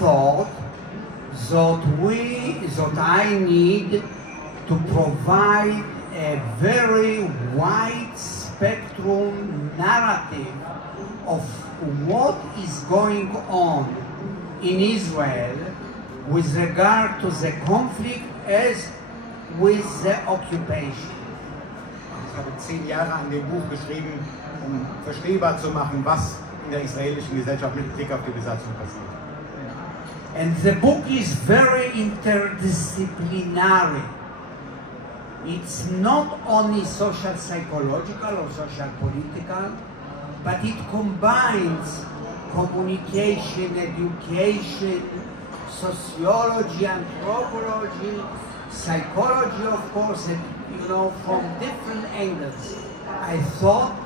thought that I need to provide a very wide spectrum narrative of what is going on in Israel with regard to the conflict as with the occupation. Ich habe 10 Jahre an dem Buch geschrieben, um verstehbar zu machen, was in der israelischen Gesellschaft mit Blick auf die Besatzung passiert. And the book is very interdisciplinary. It's not only social psychological or social political, but it combines communication, education, sociology, anthropology, psychology, of course, and, you know, from different angles. I thought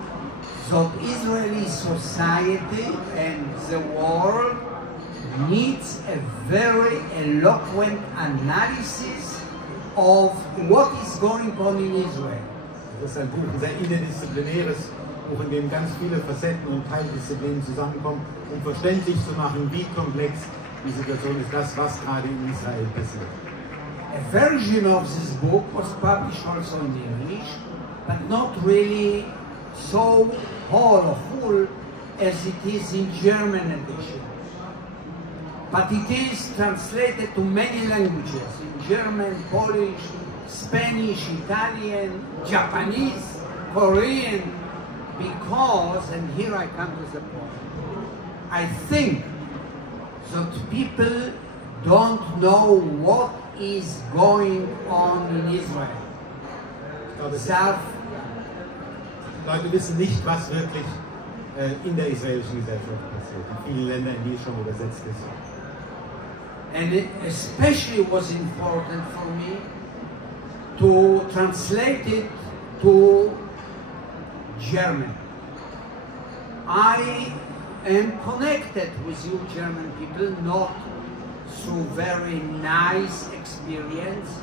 that Israeli society and the world needs a very eloquent analysis of what is going on in Israel. Das ist ein Buch, ein sehr interdisziplinäres Buch, in dem ganz viele Facetten und Teildisziplinen zusammenkommen, um verständlich zu machen, wie komplex die Situation ist, das, was gerade in Israel passiert. A version of this book was published also in English, but not really so whole or full as it is in German edition. But it is translated to many languages, in German, Polish, Spanish, Italian, Japanese, Korean, because, and here I come to the point, I think that people don't know what is going on in Israel. Leute wissen nicht, was wirklich in der israelischen Gesellschaft passiert, in vielen Ländern, in die es schon übersetzt ist. And it especially was important for me to translate it to German. I am connected with you German people, not through very nice experience,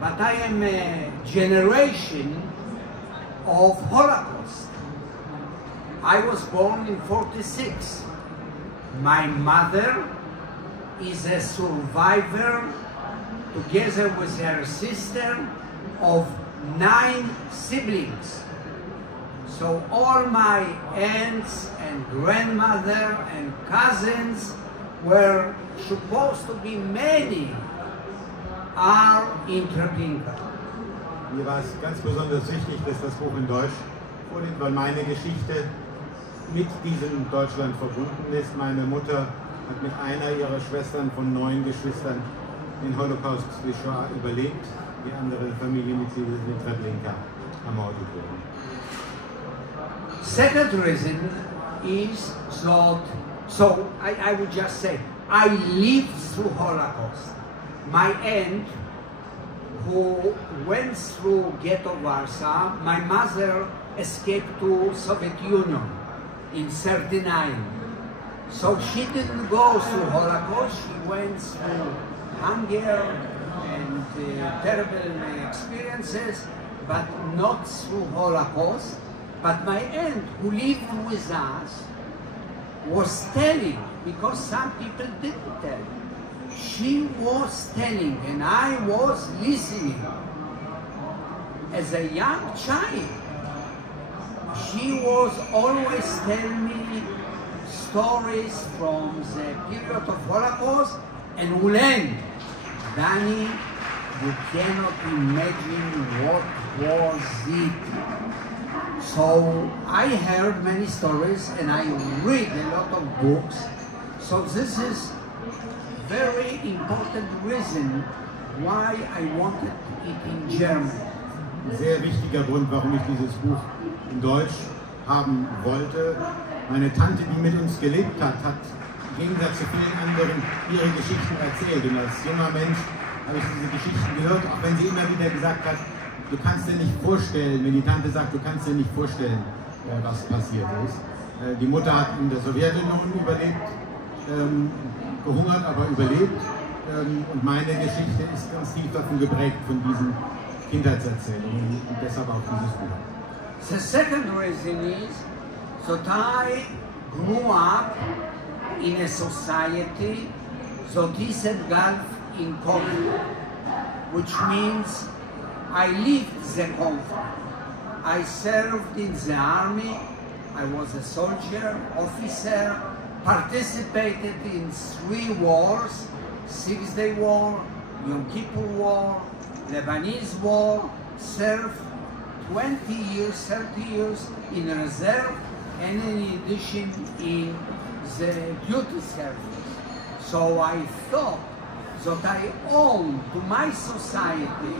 but I am a generation of Holocaust. I was born in 46. My mother is a survivor, together with her sister, of 9 siblings. So all my aunts and grandmother and cousins were supposed to be many, are in Treblinka. Mir war es ganz besonders wichtig, dass das Buch in Deutsch vorliegt, weil meine Geschichte mit diesem Deutschland verbunden ist. Meine Mutter hat mit einer ihrer Schwestern von 9 Geschwistern den Holocaust, die Shoah, überlebt. Die anderen Familienmitglieder sind in Treblinka ermordet worden. Second reason is that, so I would just say, I lived through Holocaust. My aunt, who went through Ghetto Warsaw, my mother escaped to Soviet Union in '39. So she didn't go through Holocaust, she went through hunger and terrible experiences, but not through Holocaust. But my aunt, who lived with us, was telling, because some people didn't tell. She was telling, and I was listening. As a young child, she was always telling me stories from the period of Holocaust, and will end. Danny, you cannot imagine what was it. So I heard many stories and I read a lot of books. So this is very important reason why I wanted it in German. Ein sehr wichtiger Grund, warum ich dieses Buch in Deutsch haben wollte. Meine Tante, die mit uns gelebt hat, hat im Gegensatz zu vielen anderen ihre Geschichten erzählt. Und als junger Mensch habe ich diese Geschichten gehört, auch wenn sie immer wieder gesagt hat, du kannst dir nicht vorstellen, wenn die Tante sagt, du kannst dir nicht vorstellen, was passiert ist. Die Mutter hat in der Sowjetunion überlebt, gehungert, aber überlebt. Und meine Geschichte ist ganz tief davon geprägt, von diesen Kindheitserzählungen, und deshalb auch dieses Buch. The second reason is that I grew up in a society that is engulfed in conflict, which means I lived the conflict. I served in the army, I was a soldier, officer, participated in 3 wars, 6-Day War, Yom Kippur War, Lebanese War, served 20 years, 30 years in reserve, and in addition in the duty service. So I thought that I owe to my society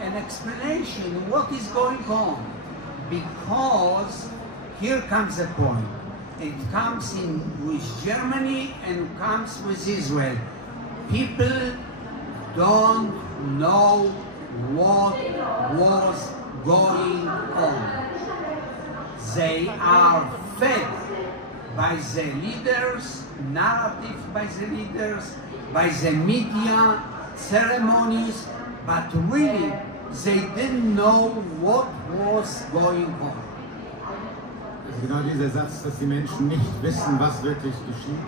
an explanation what is going on, because here comes a point. It comes in with Germany and comes with Israel. People don't know what was going on. They are fed by the leaders, narrative by the leaders, by the media, ceremonies, but really they didn't know what was going on. Genau dieser Satz, dass die Menschen nicht wissen, was wirklich geschieht,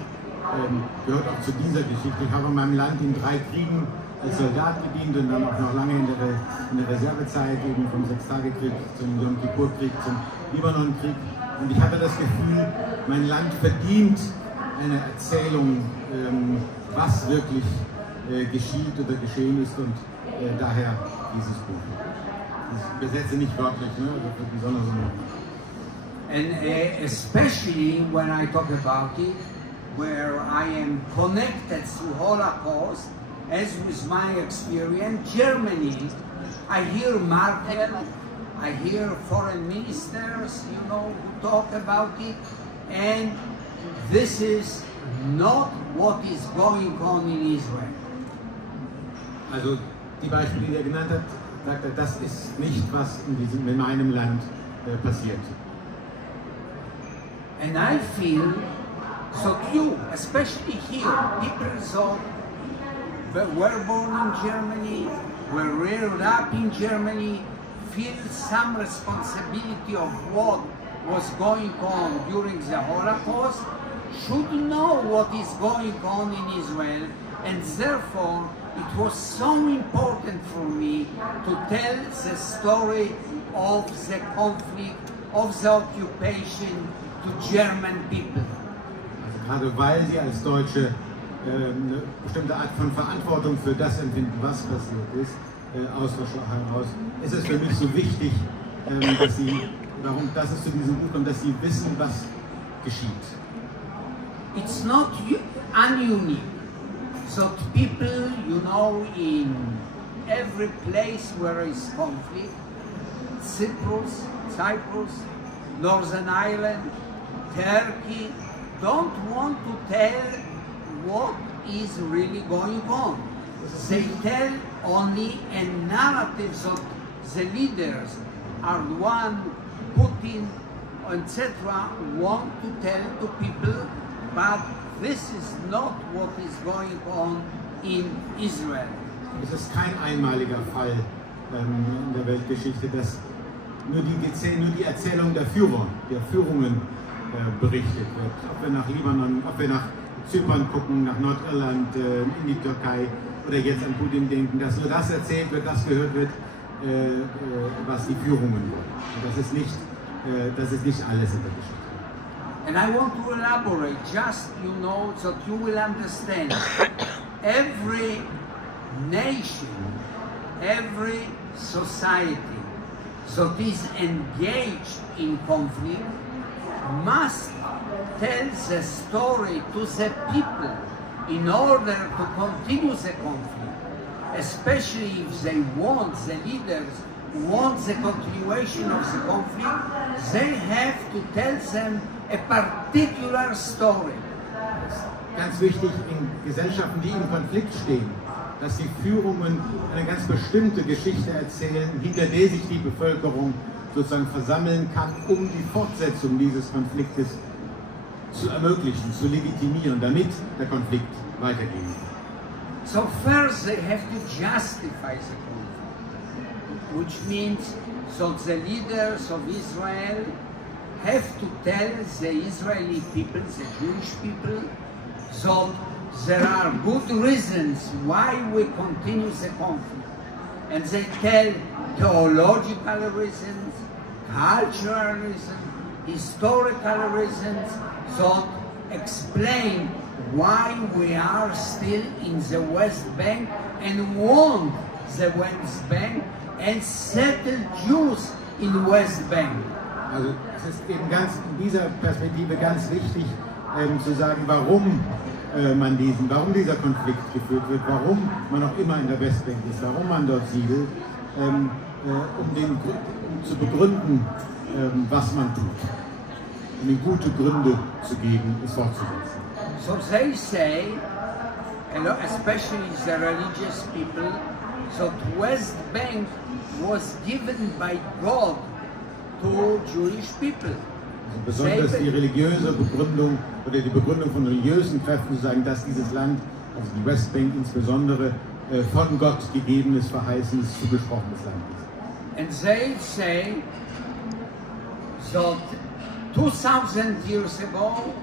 gehört auch zu dieser Geschichte. Ich habe in meinem Land in 3 Kriegen als Soldat gedient und dann auch noch lange in der Reservezeit, eben vom Sechstagekrieg zum Yom Kippur-Krieg, zum Libanon-Krieg. Und ich hatte das Gefühl, mein Land verdient eine Erzählung, was wirklich geschieht oder geschehen ist, und daher dieses Buch. Ich übersetze nicht wörtlich, ne? Also besonders And especially when I talk about it, where I am connected to Holocaust, as with my experience, Germany, I hear Merkel, I hear foreign ministers, you know, who talk about it, and this is not what is going on in Israel. Also die Beispiele, die er genannt hat, sagt er, das ist nicht, was in meinem Land passiert. And I feel that you, especially here, people that were born in Germany, were reared up in Germany, feel some responsibility of what was going on during the Holocaust, should know what is going on in Israel, and therefore it was so important for me to tell the story of the conflict, of the occupation to German people. Also gerade weil sie als Deutsche eine bestimmte Art von Verantwortung für das empfinden, was passiert ist, aus heraus, ist es für mich so wichtig, dass es zu diesem Buch kommt, dass sie wissen, was geschieht. It's not ununique. So people, you know, in every place where there is conflict, Cyprus, Northern Ireland, Turkey, don't want to tell what is really going on. They tell only a narrative that the leaders, Erdogan, Putin, etc., want to tell to people, but this is not what is going on in Israel. Es ist kein einmaliger Fall in der Weltgeschichte, dass nur die Erzählung der Führungen berichtet wird. Ob wir nach Libanon, ob wir nach Zypern gucken, nach Nordirland, in die Türkei oder jetzt an Putin denken, dass nur das erzählt wird, das gehört wird, was die Führungen wollen. Und das ist nicht alles in der Geschichte. And I want to elaborate, just you know, so that you will understand. Every nation, every society that is engaged in conflict must tell the story to the people in order to continue the conflict, especially if they want, the leaders want the continuation of the conflict, they have to tell them a particular story. Ganz wichtig in Gesellschaften, die im Konflikt stehen, dass die Führungen eine ganz bestimmte Geschichte erzählen, hinter der sich die Bevölkerung sozusagen versammeln kann, um die Fortsetzung dieses Konfliktes zu ermöglichen, zu legitimieren, damit der Konflikt weitergehen kann. So first they have to justify the conflict, which means that the leaders of Israel have to tell the Israeli people, the Jewish people, that there are good reasons why we continue the conflict. And they tell theological reasons, cultural reasons, historical reasons that explain why we are still in the West Bank and want the West Bank and settle Jews in West Bank. Also es ist eben in dieser Perspektive ganz wichtig zu sagen, warum warum dieser Konflikt geführt wird, warum man auch immer in der Westbank ist, warum man dort siedelt, um zu begründen, was man tut, um ihnen gute Gründe zu geben, es fortzusetzen. So they say, especially the religious people, that West Bank was given by God to Jewish people. Also besonders die religiöse Begründung oder die Begründung von religiösen Kräften zu sagen, dass dieses Land, also die Westbank insbesondere, von Gott gegebenes, verheißenes, zugesprochenes Land ist. And they say that 2000 years ago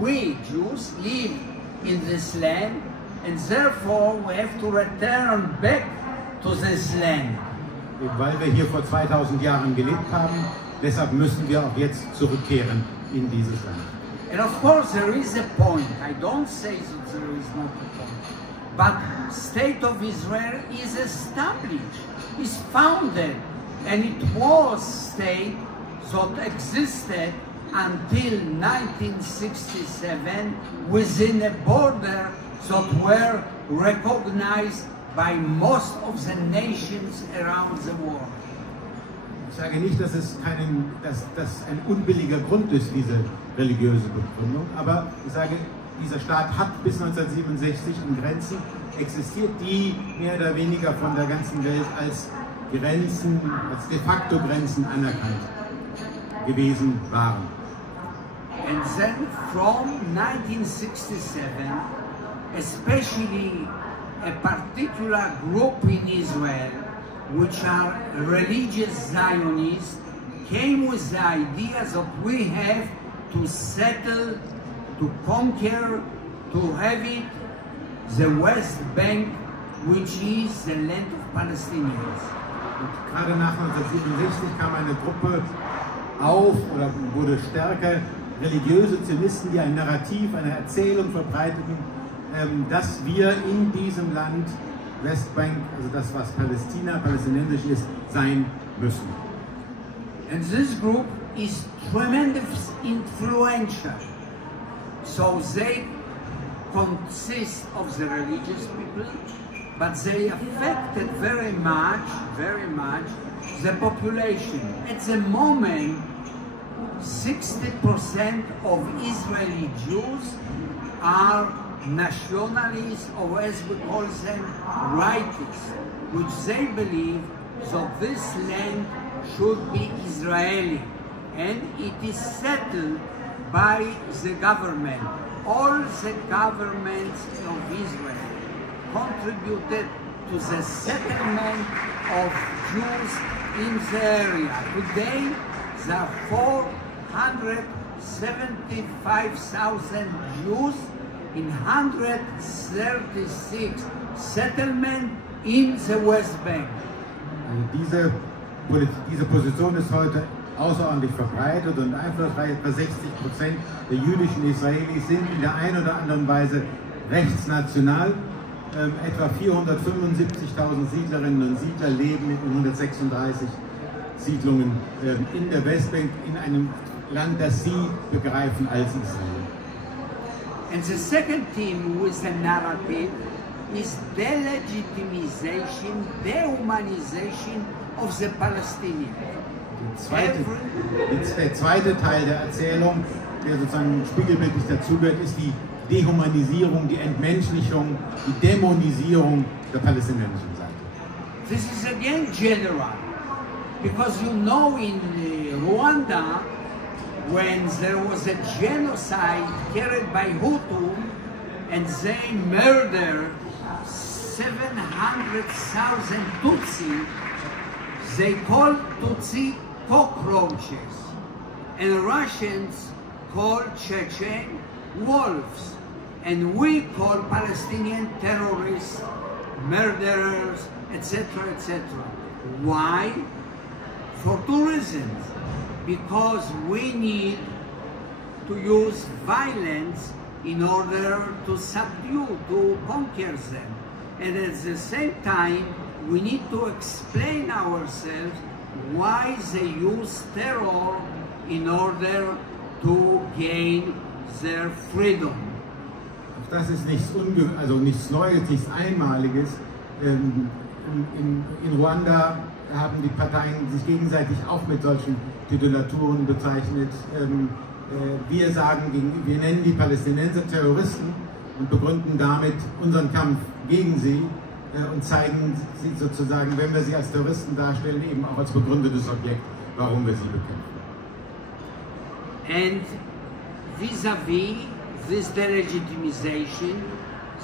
we Jews live in this land and therefore we have to return back to this land. Weil wir hier vor 2000 Jahren gelebt haben, deshalb müssen wir auch jetzt zurückkehren in dieses Land. And of course there is a point. I don't say that there is not a point. But State of Israel is established, is founded, and it was state that existed until 1967 within a border that were recognized by most of the nations around the world. Ich sage nicht, dass das ein unbilliger Grund ist, diese religiöse Begründung, aber ich sage, dieser Staat hat bis 1967 in Grenzen existiert, die mehr oder weniger von der ganzen Welt als Grenzen, als de facto Grenzen anerkannt gewesen waren. And then from 1967, especially a particular group in Israel, which are religious Zionists, came with the idea that we have to settle, to conquer, to have it the West Bank, which is the land of Palestinians. Und gerade nach 1967 kam eine Gruppe auf oder wurde stärker, religiöse Zionisten, die ein Narrativ, eine Erzählung verbreiteten, dass wir in diesem Land Westbank, also das, was palästinensisch ist, sein müssen. And this group is tremendously influential. So they consist of the religious people, but they affected very much the population. At the moment, 60% of Israeli Jews are nationalists, or as we call them, rightists, which they believe that this land should be Israeli, and it is settled by the government. All the governments of Israel contributed to the settlement of Jews in the area. Today, there are 475,000 Jews in 136 settlements in the West Bank. Also diese Position ist heute außerordentlich verbreitet und einflussreich. Etwa 60% der jüdischen Israelis sind in der einen oder anderen Weise rechtsnational. Etwa 475.000 Siedlerinnen und Siedler leben in 136 Siedlungen in der Westbank, in einem Land, das sie begreifen als Israel. And the second theme with the narrative is delegitimization, dehumanization of the Palestinians. Der zweite Teil der Erzählung, der sozusagen spiegelbildlich dazugehört, ist die Dehumanisierung, die Entmenschlichung, die Dämonisierung der palästinensischen Seite. This is again general, because you know in Rwanda, when there was a genocide carried by Hutu and they murdered 700,000 Tutsi, they called Tutsi cockroaches, and Russians called Chechen wolves. and we call Palestinian terrorists, murderers, etc., etc. Why? For two reasons. Because we need to use violence in order to subdue, to conquer them. And at the same time, we need to explain ourselves why they use terror in order to gain their freedom. Das ist nichts Neues, nichts Einmaliges. In Ruanda haben die Parteien sich gegenseitig auch mit solchen Titulaturen bezeichnet. Wir nennen die Palästinenser Terroristen und begründen damit unseren Kampf gegen sie und zeigen sie sozusagen, wenn wir sie als Terroristen darstellen, eben auch als begründetes Objekt, warum wir sie bekämpfen. And vis-à-vis this delegitimization,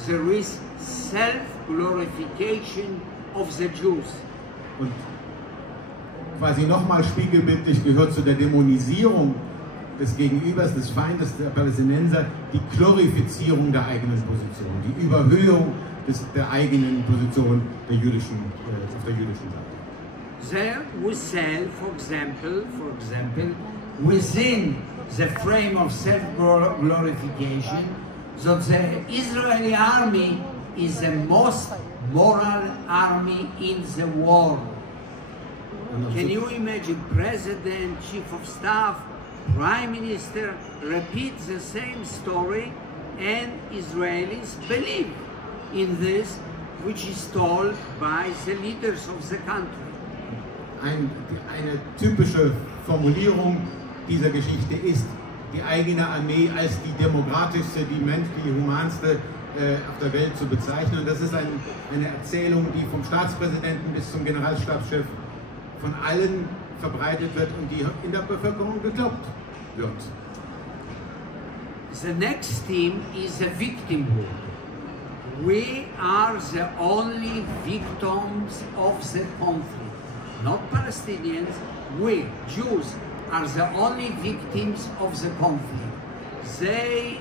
there is self-glorification of the Jews. Und quasi nochmal spiegelbildlich gehört zu der Dämonisierung des Gegenübers, des Feindes der Palästinenser, die Glorifizierung der eigenen Position, die Überhöhung der eigenen Position auf der jüdischen Seite. There we say, for example, within the frame of self-glorification, that the Israeli army is the most moral army in the world. Can you imagine President, Chief of Staff, Prime Minister repeat the same story, and Israelis believe in this, which is told by the leaders of the country. Eine typische Formulierung dieser Geschichte ist, die eigene Armee als die demokratischste, die humanste auf der Welt zu bezeichnen. Und das ist eine Erzählung, die vom Staatspräsidenten bis zum Generalstabschef von allen verbreitet wird und die in der Bevölkerung geglaubt wird. The next theme is the victimhood. We are the only victims of the conflict. Not Palestinians, we, Jews, are the only victims of the conflict. They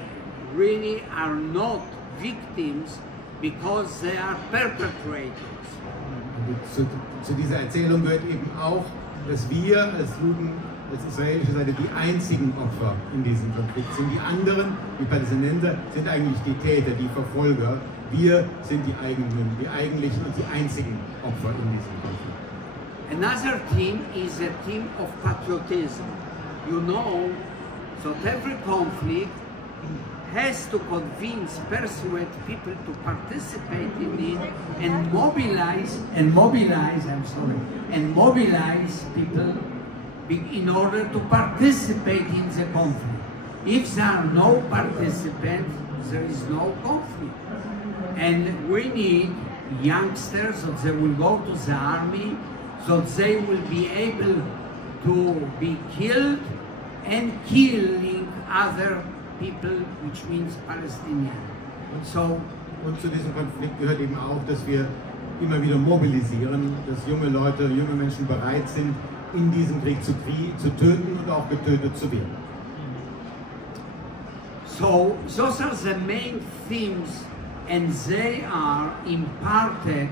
really are not victims because they are perpetrators. Zu dieser Erzählung gehört eben auch, dass wir als Juden, als israelische Seite, die einzigen Opfer in diesem Konflikt sind. Die anderen, die Palästinenser, sind eigentlich die Täter, die Verfolger. Wir sind die eigentlichen und die einzigen Opfer in diesem Konflikt. Another theme is a theme of patriotism. You know that every conflict has to persuade people to participate in it and mobilize people in order to participate in the conflict. If there are no participants, there is no conflict. And we need youngsters that they will go to the army, so they will be able to be killed and killing other people, which means Palestinians. Und zu diesem Konflikt gehört eben auch, dass wir immer wieder mobilisieren, dass junge Menschen bereit sind, in diesem Krieg zu töten und auch getötet zu werden. So those are the main themes, and they are imparted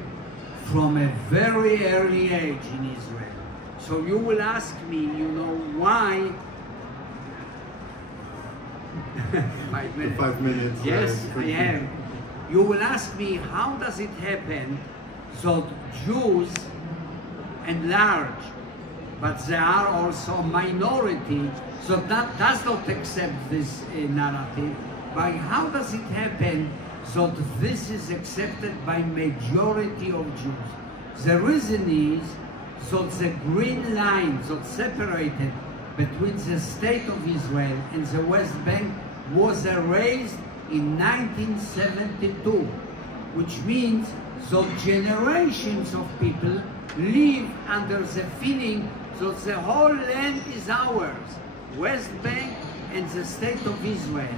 from a very early age in Israel. So you will ask me, why? 5 minutes. 5 minutes. Yes, I have. You will ask me, how does it happen that Jews enlarge, but there are also minority, so that does not accept this narrative. But how does it happen that this is accepted by majority of Jews? The reason is that the green line that separated between the state of Israel and the West Bank was erased in 1972, which means that generations of people live under the feeling that the whole land is ours, West Bank and the state of Israel.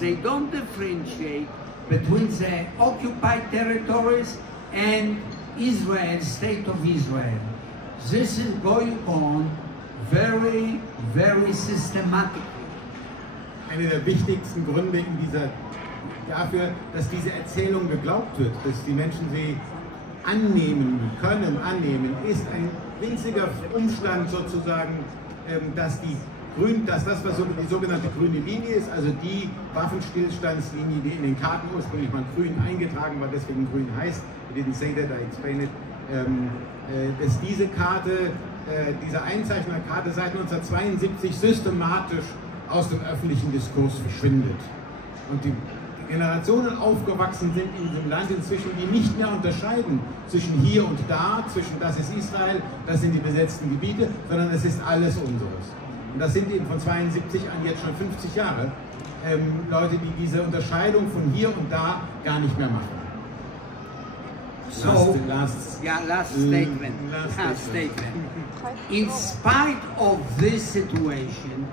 They don't differentiate between the occupied territories and Israel, state of Israel. This is going on very, very systematically. Einer der wichtigsten Gründe in dieser dafür, dass diese Erzählung geglaubt wird, dass die Menschen sie annehmen können, ist ein winziger Umstand sozusagen, dass das, was die sogenannte grüne Linie ist, also die Waffenstillstandslinie, die in den Karten ursprünglich mal grün eingetragen war, deswegen grün heißt, I didn't say that, I explained it, dass diese Karte, diese Einzeichnerkarte seit 1972 systematisch aus dem öffentlichen Diskurs verschwindet. Und die Generationen aufgewachsen sind in diesem Land inzwischen, die nicht mehr unterscheiden zwischen hier und da, zwischen das ist Israel, das sind die besetzten Gebiete, sondern es ist alles unseres. Und das sind eben von 72 an jetzt schon 50 Jahre Leute, die diese Unterscheidung von hier und da gar nicht mehr machen. So, last statement. In spite of this situation,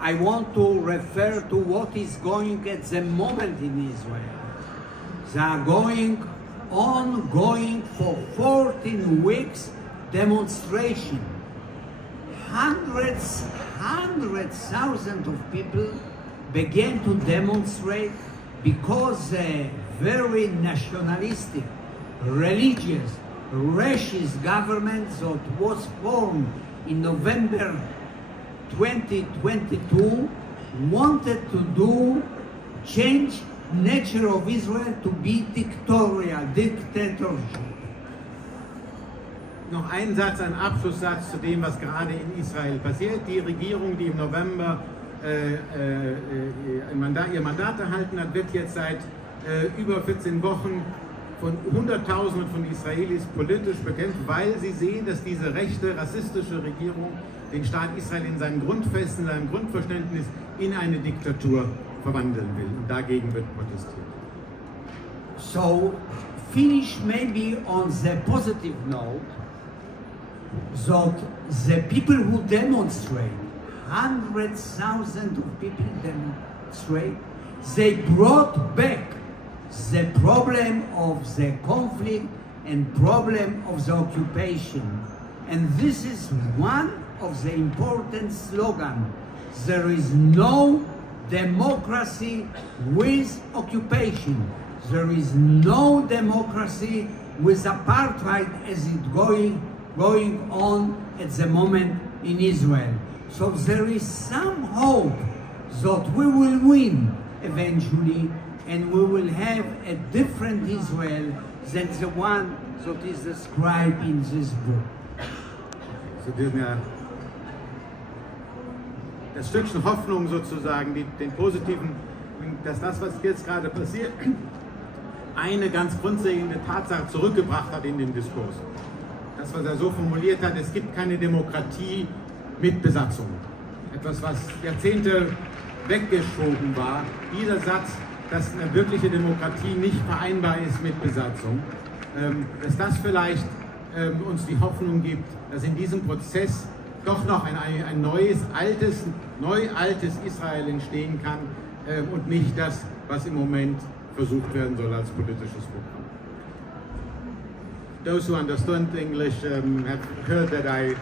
I want to refer to what is going at the moment in Israel. They are going for 14 weeks demonstration. Hundreds, thousands of people began to demonstrate because the very nationalistic, religious, racist government that was formed in November 2022 wanted to change nature of Israel to be dictatorship. Noch ein Satz, ein Abschlusssatz zu dem, was gerade in Israel passiert. Die Regierung, die im November ihr Mandat erhalten hat, wird jetzt seit über 14 Wochen von Hunderttausenden von Israelis politisch bekämpft, weil sie sehen, dass diese rechte, rassistische Regierung den Staat Israel in seinen Grundfesten, in seinem Grundverständnis in eine Diktatur verwandeln will. Und dagegen wird protestiert. So, finish maybe on the positive note, that the people who demonstrate, hundreds, thousands of people demonstrate, they brought back the problem of the conflict and problem of the occupation. And this is one of the important slogans. There is no democracy with occupation. There is no democracy with apartheid as it going on at the moment in Israel. So there is some hope that we will win eventually and we will have a different Israel than the one that is described in this book. Das Stückchen Hoffnung sozusagen, den positiven, dass das, was jetzt gerade passiert, eine ganz grundlegende Tatsache zurückgebracht hat in den Diskurs. Das, was er so formuliert hat, es gibt keine Demokratie mit Besatzung. Etwas, was Jahrzehnte weggeschoben war. Dieser Satz, dass eine wirkliche Demokratie nicht vereinbar ist mit Besatzung, dass das vielleicht uns die Hoffnung gibt, dass in diesem Prozess doch noch ein neues, altes Israel entstehen kann und nicht das, was im Moment versucht werden soll als politisches Programm. Those who understand English have heard that I